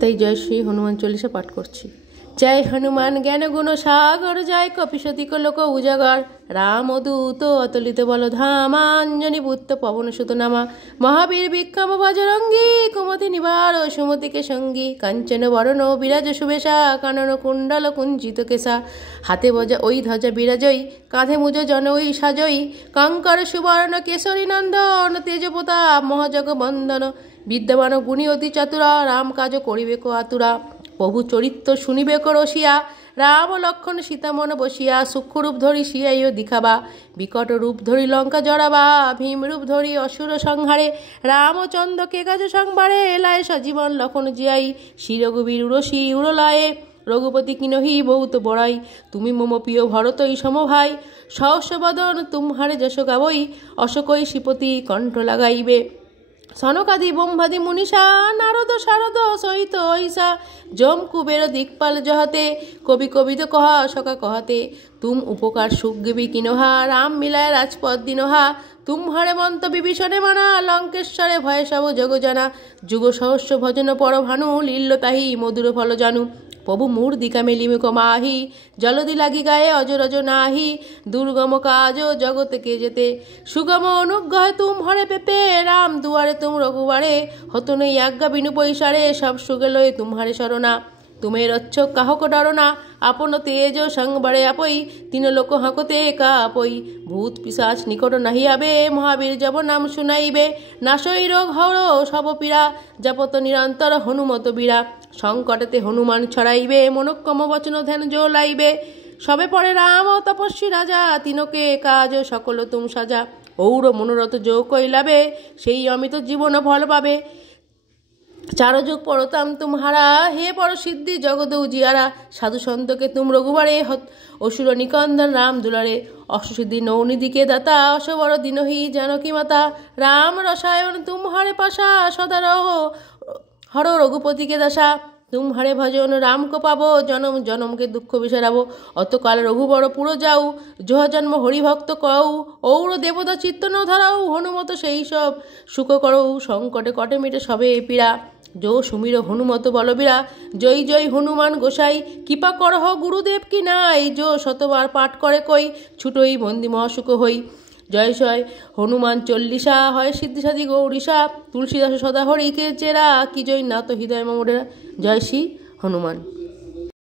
তাই জয় শ্রী হনুমান চল্লিশা পাঠ করছি। জয় হনুমান জ্ঞান গুণ সাগর, জয় কপিসতিক লোক উজাগর, রামদূত অতুলিত বল ধামা, অঞ্জনী পুত্র পবন সুত নামা, মহাবীর বিক্রম বজরঙ্গী, কুমতি নিবার সুমতিকে সঙ্গী, কাঞ্চন বরণ বিরাজ সুবেশা, কানন কুণ্ডল কুঞ্চিত কেশা, হাতে বজা ওই ধ্বজা বিরাজয়ী, কাঁধে মুজ জন ওই সাজয়ী, কঙ্কর সুবর্ণ কেশরী নন্দন, তেজপ্রতাপ মহাজগ বন্দন, বিদ্যমান গুণী অতি চতুরা, রাম কাজ করিবে কো আতুরা, প্রভু চরিত্র শুনিবে কো রসিয়া, রাম লক্ষণ সীতামন বসিয়া, সূক্ষ্মরূপ ধরি শিয়াইও দিখাবা, বিকট রূপ ধরি লঙ্কা জড়াবা, ভীম রূপ ধরি অসুর সংহারে, রামচন্দ্রকে কাজ সংবারে, এলায় সজীবন লক্ষণ জিয়াই, শ্রী রঘুবীর উরসী উড়লায়ে, রঘুপতি কিনহি বহুত বড়াই, তুমি মম প্রিয় ভরতই সমভাই, সহস্র বদন তুমহারে যশ গাবই, অশোকই শ্রীপতি কণ্ঠ লাগাইবে, সনকাদি ব্রহ্মাদি মুনিষা, নারদ শারদ সহিত ঐসা, যম কুবের দিকপাল জহাতে, কবি কবিদ কহা সকা কহাতে, তুম উপকার সুগ্রীবী কিনহা, রাম মিলায় রাজপথ দিনহা, তুমহারে মন্ত বিভীষণে মানা, লঙ্কেশ্বরে ভয়ে সব জগ জানা, যুগ সহস্র ভজন পরভানু, লীল্য তাহি মধুর ফল জানু, প্রভু মূর দিকা মেলিমিক মাহি, জলদি লাগি গায়ে অজরজ নাহি, দুর্গম কাজ জগতকে যেতে, সুগম অনুগ্রহে তুম হরে পেপে, রাম দুয়ারে তুম রঘুবারে, হত নেই আজ্ঞা বিনু পৈসারে, সব সুগে লয়ে তুমহারে শরণা, তুমি রচ্ছক কাহক ডরনা, আপন তেজ সংবারে আপই, তিন লোক হাঁকতে একা আপই, ভূত পিশাচ নিকট নাহি আবে, মহাবীর জব নাম শুনাইবে, নাশই রোগ হর সব পীড়া, জপত নিরন্তর হনুমত বীরা, সংকটেতে হনুমান ছড়াইবে, মনোক্রম বচন ধ্যান জোলাইবে, সবে পরে রাম তপস্বী রাজা, তিনকে কাজ সকল তুম সাজা, ঔর মনোরথ যো কৈলাবে, সেই অমিত জীবন ফল পাবে, চারযুগ পরতাম তুমহারা, হে পর সিদ্ধি জগদ উজিয়ারা, সাধু সন্তকে তুম রঘুবারে, অসুর নিকন্দন রাম দুলারে, অষ্টসিদ্ধি নৌনিধিকে দাতা, অসবর দিনহি জানকী মাতা, রাম রসায়ন তুমহারে পাশা, সদা রহ হর রঘুপতিকে দাসা, তুমহারে ভজন রাম কো পাবো, জনম জনমকে দুঃখ বিসারাবো, অতকাল রঘুবর পুরো যাও, জহ জন্ম হরিভক্ত কও, ঔর দেবতা চিত্ত ন ধরাও, হনুমত সেই সব সুখ করৌ, সংকটে কটে মিটে সবে পীড়া, যো সুমির হনুমত বলবীরা, জয় জয় হনুমান গোসাই, কৃপা করহ গুরুদেব কি নাই, যো শতবার পাঠ করে কই, ছুটোই বন্দি মহাসুখ হই, জয় জয় হনুমান চল্লিশা, হয় সিদ্ধি সাধি গৌরীশা, তুলসীদাস সদা হরিকে চেরা, কি জয় নাথ হৃদয় মমডেরা, জয় শ্রী হনুমান।